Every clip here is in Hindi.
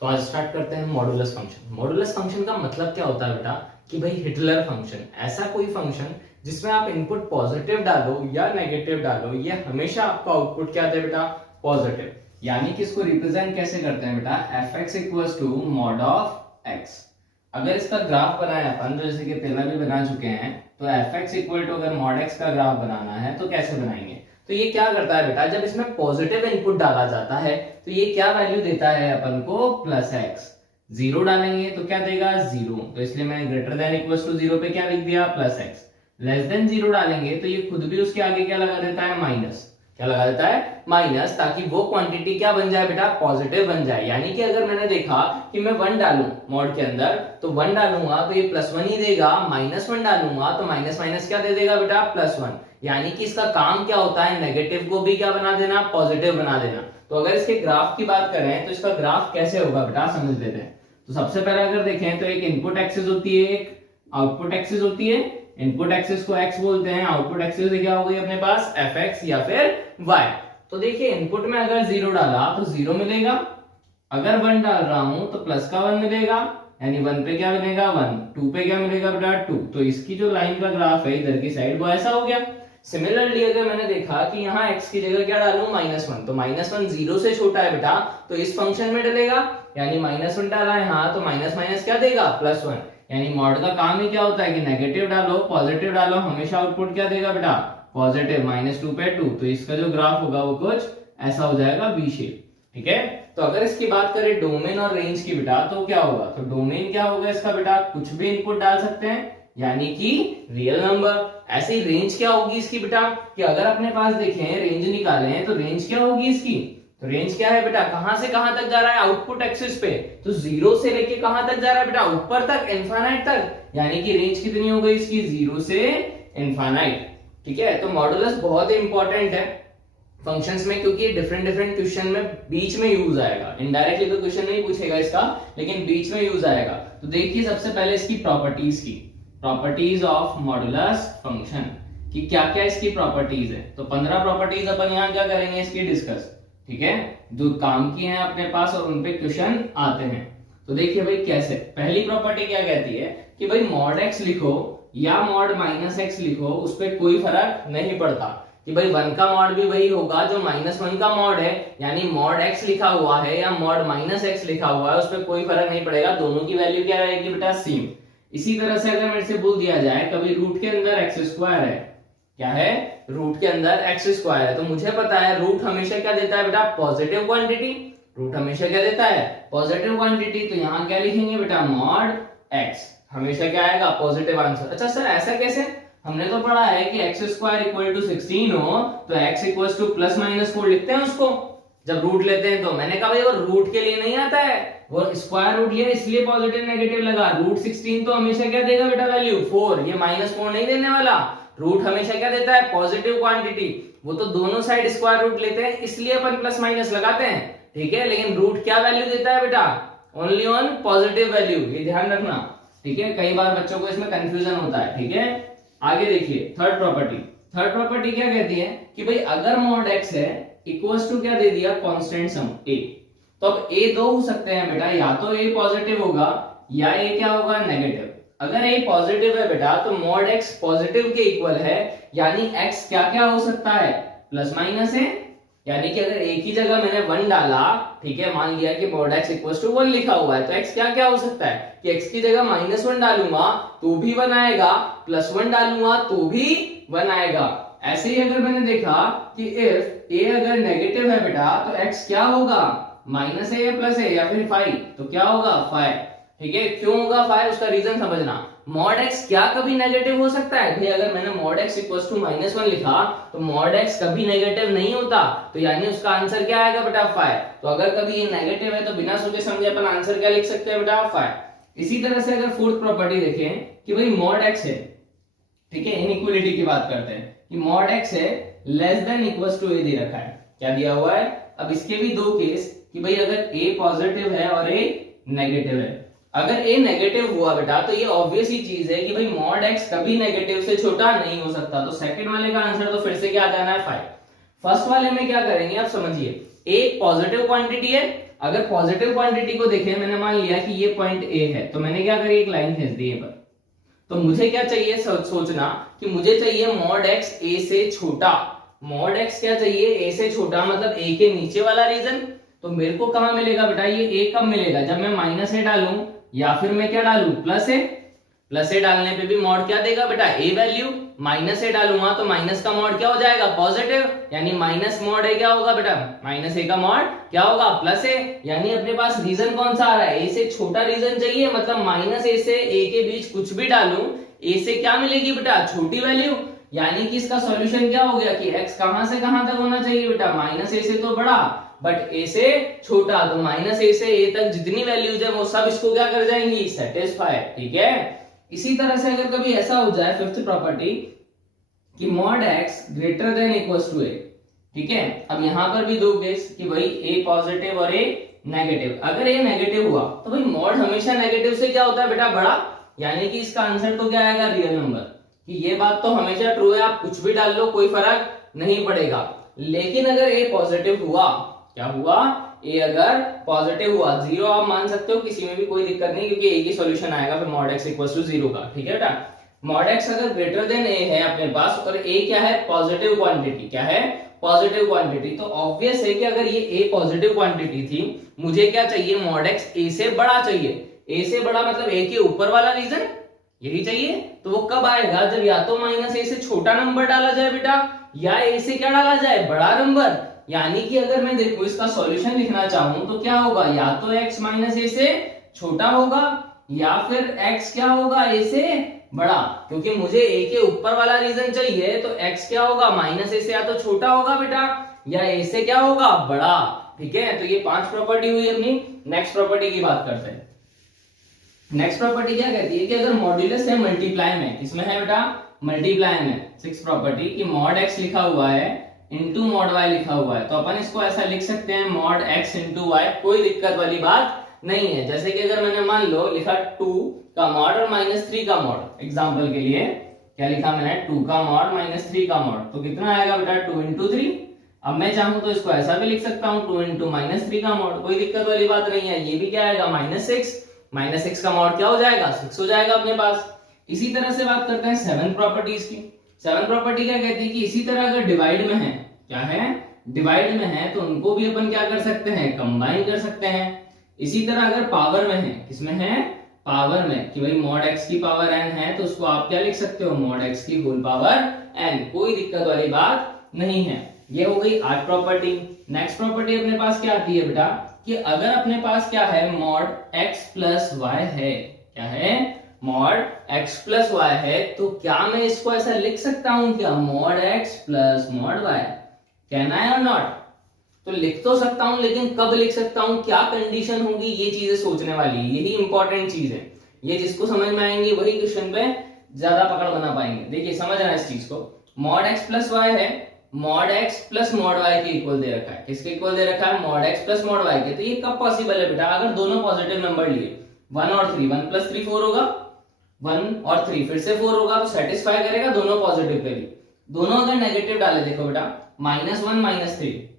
तो आज स्टार्ट करते हैं मॉडुलस फंक्शन। मॉडुलस फंक्शन का मतलब क्या होता है बेटा कि भाई हिटलर फंक्शन, ऐसा कोई फंक्शन जिसमें आप इनपुट पॉजिटिव डालो या नेगेटिव डालो, ये हमेशा आपका आउटपुट क्या दे बेटा, पॉजिटिव। यानी कि इसको रिप्रेजेंट कैसे करते हैं बेटा, f x equals to mod of x. अगर इसका ग्राफ बनाया अपन, जैसे कि पहला भी बना चुके हैं, तो एफ एक्स इक्वल टू अगर मॉड एक्स का ग्राफ बनाना है तो कैसे बनाएंगे। तो ये क्या करता है बेटा, जब इसमें पॉजिटिव इनपुट डाला जाता है तो ये क्या वैल्यू देता है अपन को, प्लस एक्स। जीरो डालेंगे तो क्या देगा, जीरो। तो इसलिए मैंने greater than equals to zero पे क्या लिख दिया, plus x. Less than zero डालेंगे तो ये खुद भी उसके आगे क्या लगा देता है, माइनस। क्या लगा देता है, माइनस, ताकि वो क्वांटिटी क्या बन जाए बेटा, पॉजिटिव बन जाए। यानी कि अगर मैंने देखा कि मैं वन डालूं मॉड के अंदर, तो वन डालूंगा तो ये प्लस वन ही देगा, माइनस वन डालूंगा तो माइनस माइनस क्या दे देगा बेटा, प्लस वन। यानी कि इसका काम क्या होता है, नेगेटिव को भी क्या बना देना, पॉजिटिव बना देना। तो अगर इसके ग्राफ की बात करें तो इसका ग्राफ कैसे होगा बेटा, समझ लेते हैं। तो सबसे पहले अगर देखें तो एक इनपुट एक्सिस होती है, एक आउटपुट एक्सिस होती है। इनपुट एक्सिस को x बोलते हैं, आउटपुट एक्सिस क्या हो गई अपने पास, fx या फिर y। तो देखिए इनपुट में अगर जीरो डाला तो जीरो मिलेगा, अगर वन डाल रहा हूं तो प्लस का वन मिलेगा, यानी वन पे क्या मिलेगा, वन। टू पे क्या मिलेगा बेटा, टू। तो इसकी जो लाइन का ग्राफ है इधर की साइड वो ऐसा हो गया। सिमिलरली अगर मैंने देखा कि यहाँ x की जगह क्या डालूं, माइनस वन, तो माइनस वन जीरो से छोटा है बेटा, तो इस फंक्शन में डलेगा। यानी माइनस वन डाला है यहाँ, तो माइनस माइनस क्या देगा, प्लस वन। यानी मॉड का काम ही क्या होता है कि नेगेटिव डालो पॉजिटिव डालो, हमेशा आउटपुट क्या देगा बेटा, पॉजिटिव। माइनस टू पे टू, तो इसका जो ग्राफ होगा वो कुछ ऐसा हो जाएगा, वी शेप। ठीक है। तो अगर इसकी बात करें डोमेन और रेंज की बेटा, तो क्या होगा, तो डोमेन क्या होगा इसका बेटा, कुछ भी इनपुट डाल सकते हैं, यानी कि रियल नंबर। ऐसे ही रेंज क्या होगी इसकी बेटा, कि अगर अपने पास देखें रेंज निकालें तो रेंज क्या होगी इसकी, तो रेंज क्या है बेटा, कहां से कहां तक जा रहा है, आउटपुट एक्सिस पे। तो जीरो से लेके कहां तक जा रहा है बेटा, ऊपर तक, इनफाइनाइट तक। यानी कि रेंज कितनी हो गई इसकी, जीरो से इनफाइनाइट। ठीक है। तो मॉडुलस बहुत इंपॉर्टेंट है फंक्शंस में, क्योंकि डिफरेंट डिफरेंट क्वेश्चन में बीच में यूज आएगा। इनडायरेक्टली तो क्वेश्चन नहीं पूछेगा इसका, लेकिन बीच में यूज आएगा। तो देखिए सबसे पहले इसकी प्रॉपर्टीज की, प्रॉपर्टीज ऑफ मॉडुलस फंक्शन कि क्या क्या इसकी प्रॉपर्टीज है। तो 15 प्रॉपर्टीज अपन यहाँ क्या करेंगे इसकी डिस्कस। ठीक है, जो काम की है अपने पास और उनपे क्वेश्चन आते हैं। तो देखिए भाई कैसे, पहली प्रॉपर्टी क्या कहती है कि भाई मॉड एक्स लिखो या मॉड माइनस एक्स लिखो, उस पर कोई फर्क नहीं पड़ता। कि भाई वन का मॉड भी वही होगा जो माइनस वन का मॉड है, यानी मॉड एक्स लिखा हुआ है या मॉड माइनस एक्स लिखा हुआ है, उस पर कोई फर्क नहीं पड़ेगा, दोनों की वैल्यू क्या रहेगी बेटा, सेम। इसी तरह से अगर मेरे से बोल दिया जाए कभी रूट के अंदर एक्स स्क्वायर है, क्या है, रूट के अंदर एक्स स्क्वायर है, तो मुझे पता है रूट हमेशा क्या देता है बेटा, पॉजिटिव क्वांटिटी। रूट हमेशा क्या देता है, पॉजिटिव क्वांटिटी। तो यहाँ क्या लिखेंगे बेटा, मॉड एक्स, हमेशा क्या आएगा, पॉजिटिव आंसर। अच्छा सर ऐसा कैसे, हमने तो पढ़ा है कि एक्स स्क्वायर इक्वल टू 16 हो तो x equal two plus minus 4 लिखते हैं उसको जब रूट लेते हैं। तो मैंने कहा भाई वो रूट के लिए नहीं आता है, वो स्क्वायर रूट लिया इसलिए पॉजिटिव नेगेटिव लगा। रूट 16 तो हमेशा क्या देगा बेटा, वैल्यू 4, ये माइनस 4 नहीं देने वाला। रूट हमेशा क्या देता है, पॉजिटिव क्वांटिटी। वो तो दोनों साइड स्क्वायर रूट लेते हैं इसलिए अपन प्लस माइनस लगाते हैं। ठीक है, लेकिन रूट क्या वैल्यू देता है बेटा, ओनली ऑन पॉजिटिव वैल्यू, ये ध्यान रखना। ठीक है, कई बार बच्चों को इसमें कंफ्यूजन होता है। ठीक है, आगे देखिए थर्ड प्रॉपर्टी। थर्ड प्रॉपर्टी क्या कहती है कि भाई अगर मॉड एक्स है इक्वल्स टू क्या दे दिया, कांस्टेंट सम ए। तो अब ए दो हो सकते हैं बेटा, या तो ए पॉजिटिव होगा या ए क्या होगा, नेगेटिव। अगर ए पॉजिटिव है बेटा तो मॉड एक्स पॉजिटिव के इक्वल है, यानी एक्स क्या क्या हो सकता है, प्लस माइनस है। यानी कि अगर एक ही जगह मैंने वन डाला, ठीक है, मान लिया कि मॉड एक्स इक्वल्स टू 1 लिखा हुआ है, तो एक्स क्या क्या हो सकता है कि एक्स की जगह माइनस 1 डालूंगा तो भी 1 आएगा, प्लस 1 डालूंगा तो भी 1 आएगा। ऐसे ही अगर मैंने देखा कि इफ ए अगर नेगेटिव है बेटा तो एक्स क्या होगा, माइनस है या प्लस है या फिर 5, तो क्या होगा 5। ठीक है, क्यों होगा 5, उसका रीजन समझना। मॉड एक्स क्या कभी नेगेटिव हो सकता है भाई, अगर मैंने mod x equals to minus 1 लिखा तो मॉड एक्स कभी नेगेटिव नहीं होता, तो यानी उसका आंसर क्या आएगा बेटा, 5। तो अगर कभी ये नेगेटिव है तो बिना सोचे समझे अपन आंसर क्या लिख सकते हैं बेटा, 5। इसी तरह से अगर फोर्थ प्रॉपर्टी देखें कि भाई मॉड एक्स है, ठीक है, इनइक्वालिटी की बात करते हैं कि मॉड एक्स है लेस देन इक्वल्स टू ए दे रखा है, क्या दिया हुआ है। अब इसके भी दो केस कि भाई अगर ए पॉजिटिव है और ए नेगेटिव है। अगर ए नेगेटिव हुआ बेटा तो ये ऑब्वियस ही चीज है कि भाई मॉड एक्स कभी नेगेटिव से छोटा नहीं हो सकता। तो सेकंड वाले का आंसर तो फिर से क्या आ जाना है, 5। फर्स्ट वाले में क्या करेंगे आप समझिए, ए पॉजिटिव क्वांटिटी है अगर पॉजिटिव क्वांटिटी को देखें, मैंने मान लिया कि ये पॉइंट ए है, तो मैंने क्या करी, एक लाइन खींच दी है पर। तो मुझे क्या चाहिए सोचना कि मुझे चाहिए मॉड एक्स ए से छोटा। मॉड एक्स क्या चाहिए, ए से छोटा, मतलब ए के नीचे वाला रीजन। तो मेरे को कहां मिलेगा बेटा, ये ए कब मिलेगा, जब मैं माइनस ए डालूं या फिर मैं क्या डालूं, प्लस ए। प्लस ए डालने पे भी मॉड क्या देगा बेटा, ए वैल्यू। माइनस ए डालूंगा तो माइनस का मॉड क्या हो जाएगा, पॉजिटिव, यानी माइनस मॉड ए क्या होगा बेटा, माइनस ए का मॉड क्या होगा, प्लस ए। यानी अपने पास रीजन कौन सा आ रहा है, ए से छोटा रीजन चाहिए, मतलब माइनस ए से ए के बीच कुछ भी डालूं, ए से क्या मिलेगी बेटा, छोटी वैल्यू। यानी कि इसका सॉल्यूशन क्या हो गया कि x कहां से कहां तक होना चाहिए बेटा, माइनस ए से तो बड़ा बट ए से छोटा। तो माइनस ए से ए तक जितनी वैल्यूज है वो सब इसको क्या कर जाएंगी, सेटिस्फाई। ठीक है, इसी तरह से अगर कभी ऐसा हो जाए, फिफ्थ प्रॉपर्टी, कि mod x greater than equals to a। ठीक है, अब यहां पर भी दो केस कि भाई a पॉजिटिव और a नेगेटिव। अगर a नेगेटिव हुआ तो भाई मॉड हमेशा नेगेटिव से क्या होता है बेटा, बड़ा। यानी कि इसका आंसर तो क्या आएगा, रियल नंबर। कि ये बात तो हमेशा ट्रू है, आप कुछ भी डाल लो कोई फर्क नहीं पड़ेगा। लेकिन अगर a पॉजिटिव हुआ, क्या हुआ, a अगर पॉजिटिव हुआ, जीरो आप मान सकते हो, किसी में भी कोई दिक्कत नहीं, क्योंकि a की सॉल्यूशन आएगा फिर मॉड x इक्वल्स टू 0 का। ठीक है बेटा, मॉड x अगर ग्रेटर देन a है अपने पास और a क्या है, पॉजिटिव क्वांटिटी, क्या है, पॉजिटिव क्वांटिटी, तो ऑब्वियस है कि अगर ये a पॉजिटिव क्वांटिटी थी, मुझे क्या चाहिए, मॉड x a से बड़ा चाहिए। a से बड़ा मतलब a के ऊपर वाला रीजन यही चाहिए। तो वो कब आएगा, जब या तो माइनस ए से छोटा नंबर डाला जाए बेटा, या ए से क्या डाला जाए, बड़ा नंबर। यानी कि अगर मैं देखो इसका सॉल्यूशन लिखना चाहूं तो क्या होगा, या तो x माइनस ए से छोटा होगा या फिर x क्या होगा, a से बड़ा। क्योंकि मुझे a के ऊपर वाला रीजन चाहिए, तो x क्या होगा, माइनस ए से या तो छोटा होगा बेटा, या a से क्या होगा, बड़ा। ठीक है, तो ये 5 प्रॉपर्टी हुई अपनी। नेक्स्ट प्रॉपर्टी की बात करते हैं। नेक्स्ट प्रॉपर्टी क्या कहती है कि अगर मॉड्यूलस है मल्टीप्लाई में, किसमें है बेटा, मल्टीप्लाई में। 6 प्रॉपर्टी कि मॉड x लिखा हुआ है इंटू मॉड y लिखा हुआ है, तो अपन इसको ऐसा लिख सकते हैं, मॉड x इंटू y, कोई दिक्कत वाली बात नहीं है। जैसे कि अगर मैंने मान लो लिखा 2 का मॉड और -3 का मॉड, एग्जाम्पल के लिए क्या लिखा मैंने, 2 का मॉड -3 का मॉड, तो कितना आएगा बेटा, 2 इंटू 3। अब मैं चाहूं तो इसको ऐसा भी लिख सकता हूं, 2 इंटू -3 का मॉड, कोई दिक्कत वाली बात नहीं है। ये भी क्या आएगा, -6, -6 का मॉड क्या हो जाएगा, 6 हो जाएगा अपने पास। इसी तरह से बात करते हैं 7 प्रॉपर्टीज की। 7 प्रॉपर्टी क्या कहती है कि इसी तरह अगर डिवाइड में है, क्या है, डिवाइड में है, तो उनको भी अपन क्या कर सकते हैं, कंबाइन कर सकते हैं। इसी तरह अगर पावर में है, किसमें है, पावर में, कि भाई मॉड x की पावर n है, तो उसको आप क्या लिख सकते हो, मॉड x की होल पावर n, कोई दिक्कत वाली बात नहीं है। ये हो गई 8 प्रॉपर्टी। नेक्स्ट प्रॉपर्टी अपने पास क्या आती है बेटा, कि अगर अपने पास क्या है, मॉड x प्लस वाई है, क्या है, मॉड x प्लस वाई है, तो क्या मैं इसको ऐसा लिख सकता हूं क्या, mod x plus mod y, कहना है और नॉट। तो लिख तो सकता हूं, लेकिन कब लिख सकता हूं, क्या कंडीशन होगी, ये चीजें सोचने वाली, यही इंपॉर्टेंट चीज है। ये जिसको समझ में आएंगे वही क्वेश्चन पे ज्यादा पकड़ बना पाएंगे। देखिए समझना इस चीज को, मॉड x प्लस वाई है, mod x plus mod y के इक्वल दे रखा है, किसके इक्वल दे रखा है, mod x plus mod y के। तो ये कब पॉसिबल है बेटा, अगर दोनों पॉजिटिव नंबर लिए, 1 और 3, 1 प्लस 3 4 होगा, 1 और 3 फिर से 4 होगा, तो सेटिस्फाई करेगा दोनों पॉजिटिव पे भी। दोनों अगर नेगेटिव डाले, देखो बेटा, -1 -3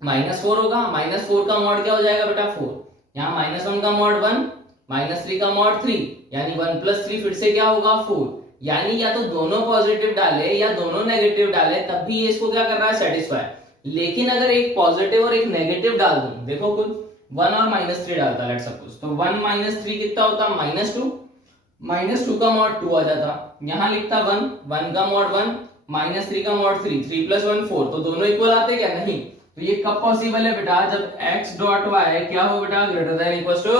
-4 होगा, -4 का मॉड क्या हो जाएगा बेटा, 4, यहाँ -1 का मॉड 1, -3 का मॉड 3, यानी 1 प्लस 3 फिर से क्या होगा, 4। यानी या तो दोनों पॉजिटिव डाले या दोनों नेगेटिव डाले, तब भी ये इसको क्या कर रहा है, सेटिस्फाई। लेकिन अगर एक पॉजिटिव और एक नेगेटिव डाल दूं, देखो खुद 1 और -3 डालता, लेट्स सपोज, तो 1 -3 कितना होता, -2, -2 का मॉड 2 आ जाता, यहाँ लिखता 1, 1 का मॉड 1, -3 का मॉड 3, 3 + 1 4, तो दोनों इक्वल आते क्या, नहीं। तो ये कब पॉसिबल है बेटा, जब x डॉट y क्या हो बेटा, ग्रेटर देन इक्वल टू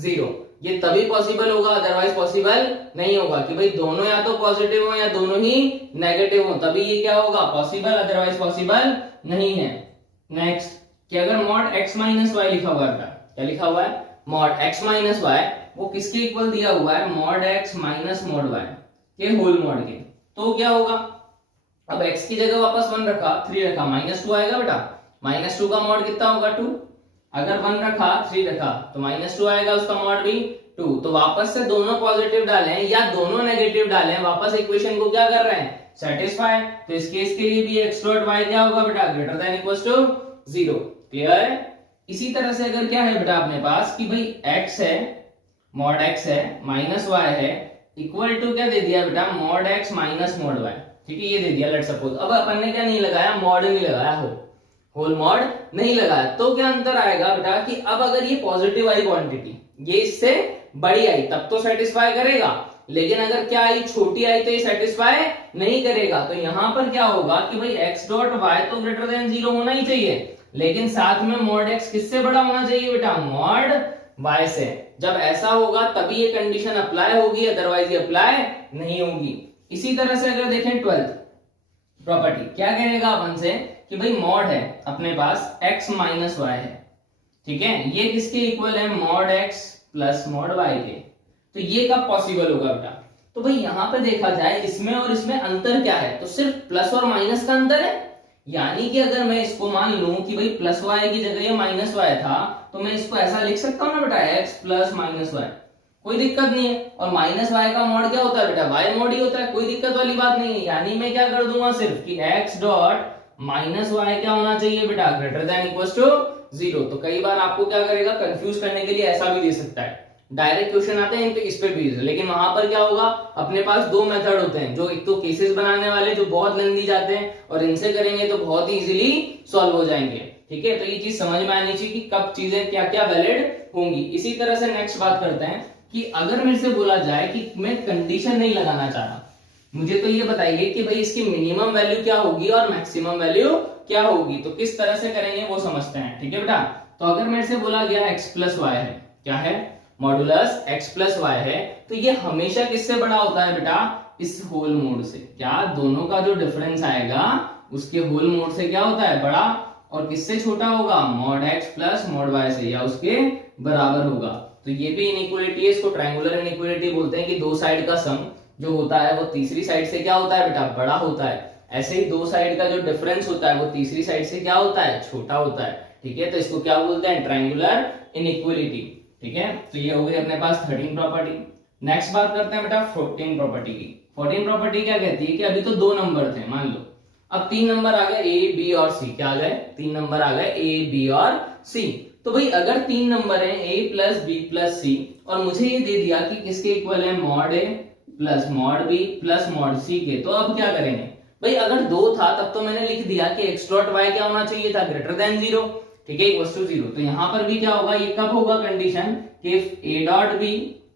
0। ये तभी पॉसिबल होगा, अदरवाइज पॉसिबल नहीं होगा, कि भाई दोनों या तो पॉजिटिव हो या दोनों ही नेगेटिव हो, तभी ये क्या होगा, पॉसिबल, अदरवाइज पॉसिबल नहीं है। नेक्स्ट, कि अगर मॉड x माइनस वाई लिखा हुआ है, क्या लिखा हुआ है, मॉड x माइनस वाई, वो किसके इक्वल दिया हुआ है, mod x minus mod y के होल मॉड के, तो क्या होगा, अब x की जगह वापस 1 रखा, 3 रखा, -2 आएगा बेटा, -2 का मॉड कितना होगा, 2, अगर 1 रखा 3 रखा तो -2 आएगा, उसका मॉड भी 2। तो वापस से दोनों पॉजिटिव डालें या दोनों नेगेटिव डालें, वापस इक्वेशन को क्या कर रहे हैं, सेटिस्फाई। तो इस केस के लिए भी x डॉट y क्या होगा बेटा, greater than equal to 0। Clear है। इसी तरह से अगर क्या है बेटा अपने पास कि भाई x है, मॉड x है माइनस y है, इक्वल टू क्या दे दिया बेटा, mod x minus mod y। ठीक है, ये दे दिया लेट सपोज। अब अपन ने क्या नहीं लगाया, मॉड नहीं लगाया, होल मॉड नहीं लगाया, तो क्या अंतर आएगा बेटा कि अब अगर ये पॉजिटिव आई क्वांटिटी ये इससे बड़ी आई तब तो सेटिस्फाई करेगा, लेकिन अगर क्या आई छोटी आई तो ये सेटिस्फाई नहीं करेगा। तो यहां पर क्या होगा कि भाई x डॉट y तो ग्रेटर देन 0 होना ही चाहिए, लेकिन साथ में मॉड x किससे बड़ा होना चाहिए बेटा, मॉड y से। जब ऐसा होगा तभी ये कंडीशन अप्लाई होगी, अदरवाइज ये अप्लाई नहीं होगी। इसी तरह से अगर देखें 12th प्रॉपर्टी, क्या कहेगा अपन से कि भाई मॉड है अपने पास x माइनस y है, ठीक है, ये किसके इक्वल है, mod x plus mod y के। तो ये कब पॉसिबल होगा बेटा, तो भाई यहां पे देखा जाए इसमें और इसमें अंतर क्या है, तो सिर्फ प्लस और माइनस का अंतर है। यानी कि अगर मैं इसको मान लूं कि भाई प्लस y की जगह ये माइनस y था, तो मैं इसको ऐसा लिख सकता हूं ना बेटा, x प्लस माइनस y, कोई दिक्कत नहीं है। और माइनस y का मॉड क्या होता है बेटा, y मॉड ही होता है, कोई दिक्कत वाली बात नहीं है। यानी मैं क्या कर दूंगा सिर्फ कि x डॉट माइनस y क्या होना चाहिए बेटा, ग्रेटर देन इक्वल टू 0। तो कई बार आपको क्या करेगा, कंफ्यूज करने के लिए ऐसा भी दे सकता है, डायरेक्ट क्वेश्चन आते हैं इस पे बेस्ड, लेकिन वहां पर क्या होगा, अपने पास दो मेथड होते हैं, जो एक तो केसेस बनाने वाले जो बहुत लेंदी जाते हैं, और इनसे करेंगे तो बहुत ही इजीली सॉल्व हो जाएंगे। ठीक है, तो ये चीज समझ में आनी चाहिए कि कब चीजें क्या क्या वैलिड होंगी। इसी तरह से नेक्स्ट बात करते हैं कि अगर मेरे से बोला जाए कि मैं कंडीशन नहीं लगाना चाह रहा, मुझे तो ये बताइए कि भाई इसकी मिनिमम वैल्यू क्या होगी और मैक्सिमम वैल्यू क्या होगी, तो किस तरह से करेंगे वो समझते हैं। ठीक है बेटा, तो अगर मेरे से बोला गया x प्लस वाई है, क्या है, मॉडुलस x प्लस वाई है, तो ये हमेशा किससे बड़ा होता है बेटा, इस होल मोड से। क्या दोनों का जो डिफरेंस आएगा उसके होल मोड से क्या होता है, बड़ा, और किससे छोटा होगा, mod x plus mod y से, या उसके बराबर होगा। तो ये भी इनइक्वालिटी है, इसको ट्रायंगुलर इनइक्वालिटी बोलते हैं कि दो साइड का सम जो होता है वो तीसरी साइड से क्या होता है बेटा, बड़ा होता है। ऐसे ही दो साइड का जो डिफरेंस होता है वो तीसरी साइड से क्या होता है, छोटा होता है। ठीक है, तो इसको क्या बोलते हैं, ट्रायंगुलर इनइक्वालिटी। ठीक है, तो ये हो गई अपने पास 13 प्रॉपर्टी। नेक्स्ट बात करते हैं बेटा 14 प्रॉपर्टी की। 14 प्रॉपर्टी क्या कहती है कि अभी तो दो नंबर थे, मान लो अब तीन नंबर आ गए, ए बी और सी। क्या आ गए, तीन नंबर आ गए, ए बी और सी। तो भाई अगर तीन नंबर है a plus B plus C, और मुझे ये दे दिया कि किसके इक्वल है, mod A plus mod B plus mod C के, तो अब क्या करेंगे भाई, अगर दो था तब तो मैंने लिख दिया कि x डॉट y क्या होना चाहिए था, ग्रेटर देन 0। ठीक है, इक्वल टू 0। तो यहां पर भी क्या होगा, ये कब होगा कंडीशन कि a dot b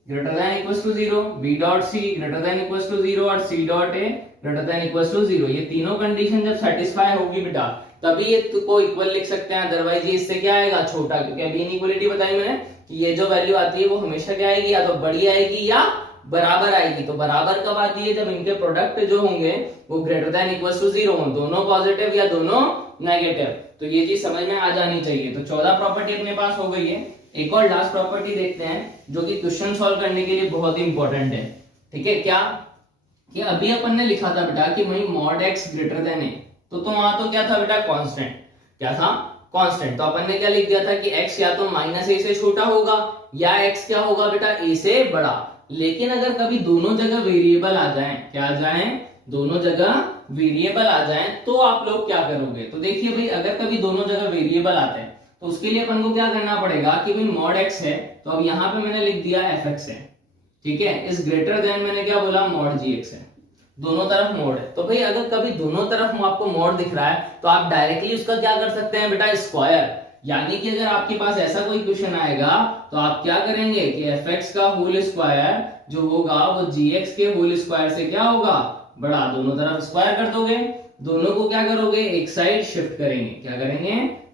greater than equal to 0, b dot c greater than equal to 0 और c dot a greater than equal to 0। ये तीनों कंडीशन जब सेटिस्फाई होगी बेटा तभी ये को इक्वल लिख सकते हैं, अदरवाइज ये इससे क्या आएगा, छोटा, क्योंकि अभी इनइक्वालिटी बताई मैंने कि ये जो वैल्यू आती है वो हमेशा क्या आएगी, या तो बड़ी आएगी या बराबर आएगी। तो बराबर कब आती है, जब इनके प्रोडक्ट जो होंगे वो ग्रेटर देन इक्वल टू 0 हो, दोनों पॉजिटिव या दोनों नेगेटिव। तो ये चीज समझ में आ जानी चाहिए। तो 14 प्रॉपर्टी अपने पास हो गई है। एक और लास्ट प्रॉपर्टी देखते हैं जो कि क्वेश्चन सॉल्व करने के लिए बहुत ही इंपॉर्टेंट है। ठीक है, क्या कि अभी अपन ने लिखा था बेटा कि वही मॉड x ग्रेटर देन ए, तो वहां तो क्या था बेटा, कांस्टेंट। क्या था, कांस्टेंट। तो अपन ने क्या लिख दिया था कि x या तो माइनस ए से छोटा होगा या x क्या होगा बेटा, a से बड़ा। लेकिन अगर कभी दोनों जगह वेरिएबल आ जाएं, क्या आ जाएं, दोनों जगह वेरिएबल आ जाएं, तो आप लोग क्या करोगे। तो देखिए भाई, अगर कभी दोनों जगह वेरिएबल आते हैं तो उसके लिए अपन को क्या करना पड़ेगा कि भाई मॉड x है, तो अब यहाँ पे मैंने लिख दिया fx है। ठीक है, इस ग्रेटर देन मैंने क्या बोला, मॉड gx है, दोनों तरफ मोड है। तो भाई अगर कभी दोनों तरफ आपको मोड दिख रहा है तो आप डायरेक्टली उसका क्या कर सकते हैं बेटा, स्क्वायर। यानी कि अगर आपके पास ऐसा कोई क्वेश्चन आएगा तो आप क्या करेंगे कि fx का होल स्क्वायर जो होगा वो gx के होल स्क्वायर से क्या होगा, बड़ा, दोनों तरफ स्क्वायर कर दोगे। दोनों को क्या करोगे, एक साइड शिफ्ट करेंगे। क्या करेंगे,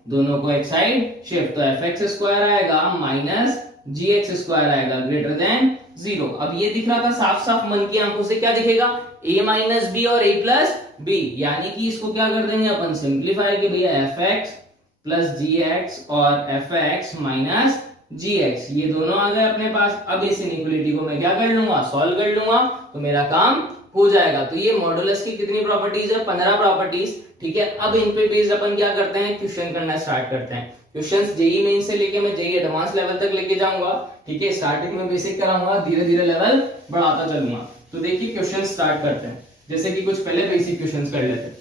दोनों को एक साइड शिफ्ट। तो fx स्क्वायर आएगा माइनस gx स्क्वायर आएगा ग्रेटर देन 0। अब ये दिख रहा था साफ साफ मन की आंखों से, क्या दिखेगा, a माइनस बी और a प्लस बी। यानी कि इसको क्या कर देंगे अपन, सिंप्लीफाई कि भैया fx प्लस gx और fx माइनस gx, ये दोनों आ गए अपने पास। अब इस इनइक्वालिटी को मैं क्या कर लूंगा, सॉल्व कर लूंगा, तो मेरा काम हो जाएगा। तो ये मॉडुलस की कितनी प्रॉपर्टीज है, 15 प्रॉपर्टीज। ठीक है, अब इन पे बेस्ड अपन क्या करते हैं, क्वेश्चन करना स्टार्ट करते हैं। क्वेश्चंस जेई मेन से लेके मैं जेई एडवांस लेवल तक लेके जाऊंगा। ठीक है, स्टार्टिंग में बेसिक कराऊंगा, धीरे धीरे लेवल बढ़ाता चलूंगा। तो देखिए क्वेश्चन स्टार्ट करते हैं, जैसे कि कुछ पहले बेसिक क्वेश्चंस कर लेते हैं।